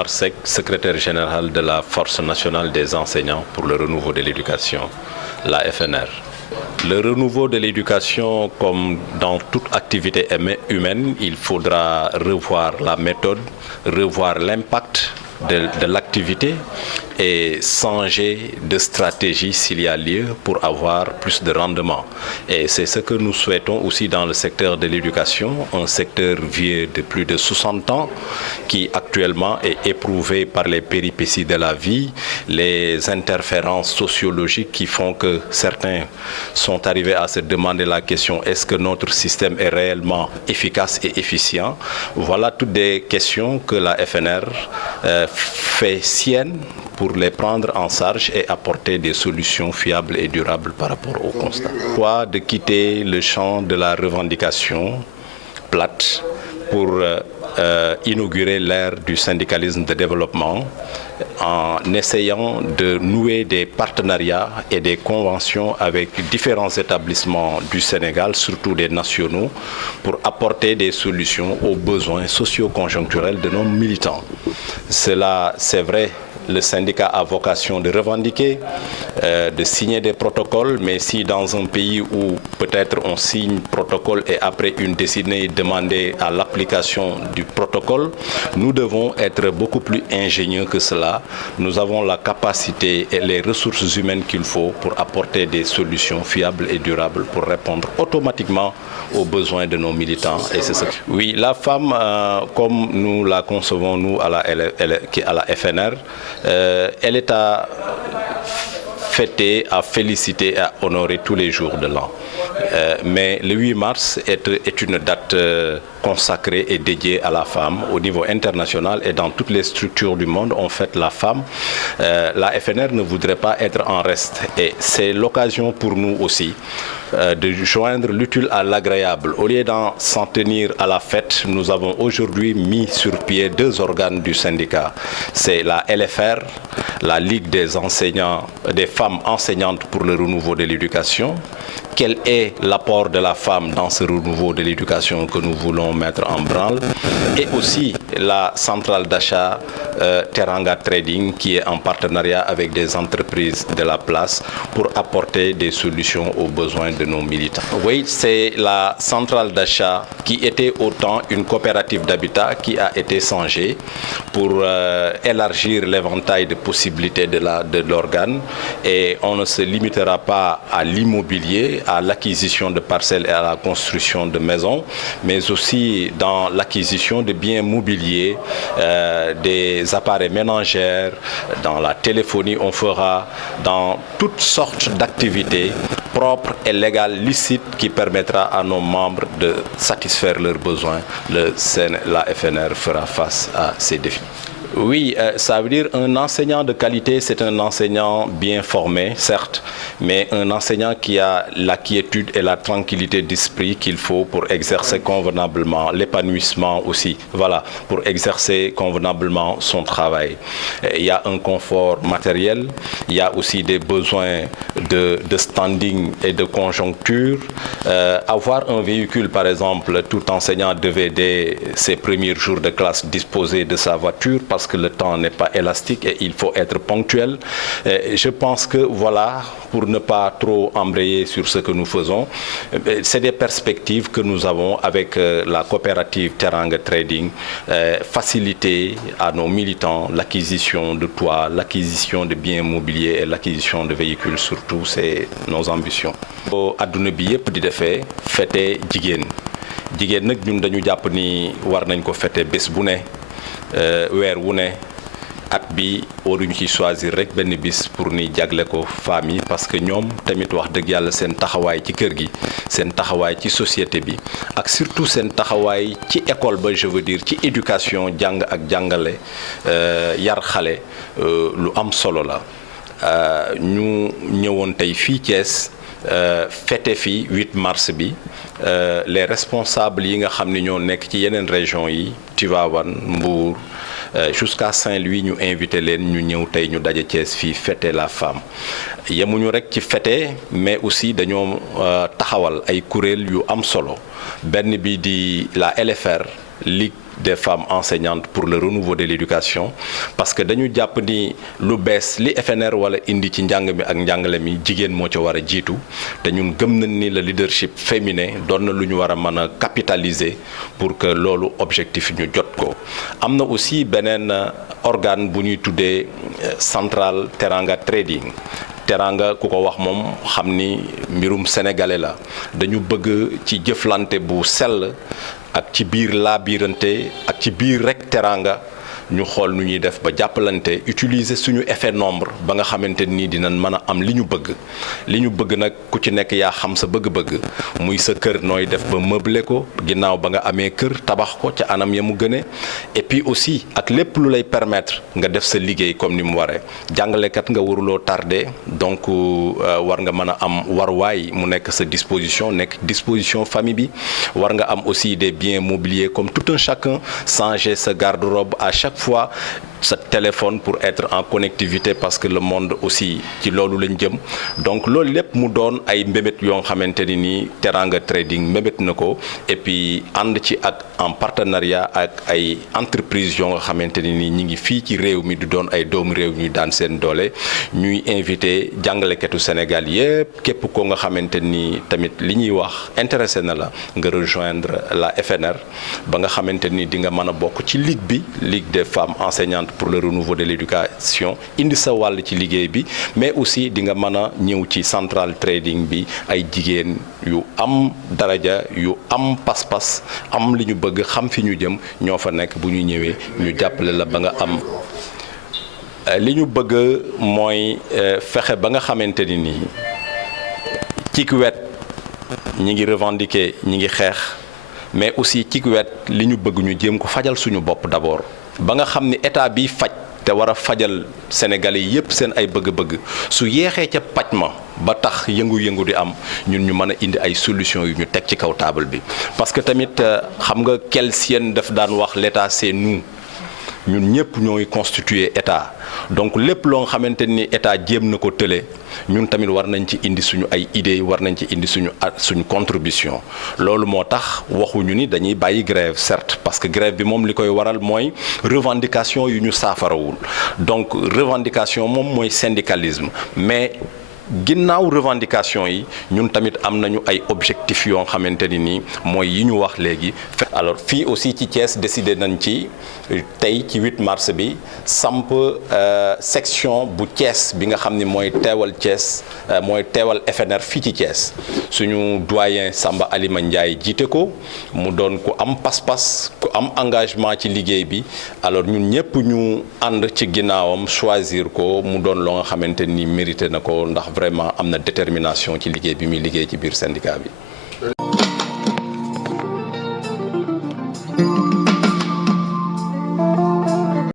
Oumar Seck, secrétaire général de la Force nationale des enseignants pour le renouveau de l'éducation, la FNR. Le renouveau de l'éducation, comme dans toute activité humaine, il faudra revoir la méthode, revoir l'impact de l'activité et changer de stratégie s'il y a lieu pour avoir plus de rendement. Et c'est ce que nous souhaitons aussi dans le secteur de l'éducation, un secteur vieux de plus de 60 ans qui actuellement est éprouvé par les péripéties de la vie, les interférences sociologiques qui font que certains sont arrivés à se demander la question: est-ce que notre système est réellement efficace et efficient? Voilà toutes des questions que la FNR fait sienne pour les prendre en charge et apporter des solutions fiables et durables par rapport au constat. Soit de quitter le champ de la revendication plate pour inaugurer l'ère du syndicalisme de développement en essayant de nouer des partenariats et des conventions avec différents établissements du Sénégal, surtout des nationaux, pour apporter des solutions aux besoins socio-conjoncturels de nos militants. Cela, c'est vrai, le syndicat a vocation de revendiquer, de signer des protocoles, mais si dans un pays où peut-être on signe protocole et après une décennie demander à l'application du protocole, nous devons être beaucoup plus ingénieux que cela. Nous avons la capacité et les ressources humaines qu'il faut pour apporter des solutions fiables et durables pour répondre automatiquement aux besoins de nos militants. Et c'est ça. Oui, la femme, comme nous la concevons, nous, à la FNR, elle est à fêter, à féliciter, à honorer tous les jours de l'an. Mais le 8 mars est une date consacrée et dédiée à la femme au niveau international et dans toutes les structures du monde, on fête la femme. La FNR ne voudrait pas être en reste et c'est l'occasion pour nous aussi de joindre l'utile à l'agréable. Au lieu s'en tenir à la fête, nous avons aujourd'hui mis sur pied 2 organes du syndicat. C'est la LFR, la Ligue des enseignants, des femmes enseignantes pour le renouveau de l'éducation. Quel est l'apport de la femme dans ce renouveau de l'éducation que nous voulons mettre en branle? Et aussi la centrale d'achat Teranga Trading qui est en partenariat avec des entreprises de la place pour apporter des solutions aux besoins de nos militants. Oui, c'est la centrale d'achat qui était autant une coopérative d'habitat qui a été changée pour élargir l'éventail de possibilités de l'organe et on ne se limitera pas à l'immobilier, à l'acquisition de parcelles et à la construction de maisons, mais aussi dans l'acquisition de biens mobiliers, des appareils ménagères, dans la téléphonie, on fera dans toutes sortes d'activités propres et légales, licites, qui permettra à nos membres de satisfaire leurs besoins. La FNR fera face à ces défis. Oui, ça veut dire un enseignant de qualité, c'est un enseignant bien formé, certes, mais un enseignant qui a la quiétude et la tranquillité d'esprit qu'il faut pour exercer convenablement, l'épanouissement aussi, voilà, pour exercer convenablement son travail. Il y a un confort matériel, il y a aussi des besoins de standing et de conjoncture. Avoir un véhicule, par exemple, tout enseignant devait dès ses premiers jours de classe disposer de sa voiture parce que le temps n'est pas élastique et il faut être ponctuel. Je pense que voilà, pour ne pas trop embrayer sur ce que nous faisons, c'est des perspectives que nous avons avec la coopérative Teranga Trading, faciliter à nos militants l'acquisition de toits, l'acquisition de biens mobiliers et l'acquisition de véhicules, surtout, c'est nos ambitions. Adduna bi yépp di defee fête jigéen jigéen nag ñun dañu jàpp ni war nañ ko fête bés bu ne weer wu ne at bi waruñu ci choisir rek benn bis pour ni jagle ko femmes yi parce que ñoom tamit wax dëgg yàlla seen taxawaay ci kër gi seen taxawaay ci société bi ak surtout seen taxawaay ci école ba, je veux dire ci éducation, jàng ak jàngale, yar xale, lu am solo la. Ñu ñëwoon tey fii Thiès fête fi 8 mars bi, les responsables yi nga xam ne ñoo nekk ci yeneen région yi, Tivaouane, Mbour, jusqu'à Saint-Louis, ñu invité leen ñu ñëw tey ñu daje Thiès fii fêter la femme. yemuñu rek ci fêter, mais aussi dañoo taxawal ay kuréel yu am solo. Benn bi di la LFR, Ligue des femmes enseignantes pour le renouveau de l'éducation parce que dañu jàpp ni lu bees li FNR wala indi ci njàng mi ak njàngale mi jigéen moo ci war a jiitu te ñun gëm nañ ni le leadership féminin doon na lu ñu war a mën a capitaliser pour que loolu objectif ñu jot ko. am na aussi beneen organe bu ñuy tuddee Central Teranga Trading. Teranga ku ko wax moom xam ni mbirum sénégalais la dañu bëgg ci jëflante bu sell ak ci biir laabirante ak ci biir rek teranga ñu xool nu ñuy def ba jàppalante utiliser suñu effet nombre ba nga xamante nii dinañ mën a am li ñu bëgg nag ku ci nekk yaa xam sa bëgg-bëgg muy sa kër nooy def ba meubler ko ginnaaw ba nga amee kër tabax ko ca anam ya mu gëne et puis aussi ak lépp lu lay permettre nga def sa liggéey comme ni mu waree jàngalekat nga waruloo tardé donc war nga mën a am warwaay mu nekk sa disposition nekk disposition famille bi war nga am aussi des biens mobiliers comme tout un chacun changer sa garde-robe à chaque fois sa téléphone pour être en connectivité parce que le monde aussi ci loolu lañ jëm donc loolu lépp mu doon ay mbébét yoo xamante ni nii Teranga Trading mbébét na ko et puis ànd ci ak en partenariat ak ay entreprises yoo nga xamante ni nii ñi ngi fii ci réew mi di doon ay doomu réew ñuy daan seen doole ñuy invité jàngaleketu Sénégal yépp képp ko nga xamante ni tamit li ñuy wax intéressé na la nga rejoindre la FNR ba nga xamante ni di nga mën a bokk ci Ligue des femmes enseignantes pour le renouveau de l'éducation indi sa wàll ci liggéey bi mais aussi di nga mën a ñëw ci Central Trading bi ay jigéen yu am daraja yu am pas-pas am li ñu bëgg xam fi ñu jëm ñoo fa nekk bu ñu ñëwee ñu jàppale la ba nga am li ñu bëgg mooy fexe ba nga xamante ni nii ci wet ñi ngi revendiquer ñi ngi xeex mais aussi ci wet li ñu bëgg ñu jéem ko fajal suñu bopp d'abord ba nga xam ni état bi faj te war a fajal Sénégalais yépp seen ay bëgg-bëgg su yeexee ca paj ma ba tax yëngu-yëngu di am ñun ñu mën a indi ay solutions yu ñu teg ci kaw table bi parce que tamit xam nga Kelsen daf daan wax l'état c'est nous ñun ñëpp ñooy constituer état donc lépp loo nga xamante ni état jéem na ko tële ñun tamit war nañ ci indi suñu ay idées war nañ ci indi suñu contribution loolu moo tax waxuñu ni dañuy bàyyi grève certes parce que grève bi moom li koy waral mooy revendication yu ñu saafarawul donc revendication moom mooy syndicalisme mais ginnaaw revendication yi ñun tamit am nañu ay objectifs yoo xamante ni nii mooy yi ñu wax léegi. alors fii aussi ci Thiès décidé nañ ci tey ci 8 mars bi samp section bu Thiès bi nga xam ni mooy teewal Thiès mooy teewal FNR fii ci Thiès suñu doyen Samba Alima Ndiaye jiite ko mu doon ku am pas-pas ku am engagement ci liggéey bi alors ñun ñëpp ñu ànd ci ginnaawam choisir ko mu doon loo nga xamante ni mérité na ko ndax vraiment am na détermination ci liggéey bi muy liggéey ci biir syndicat bi.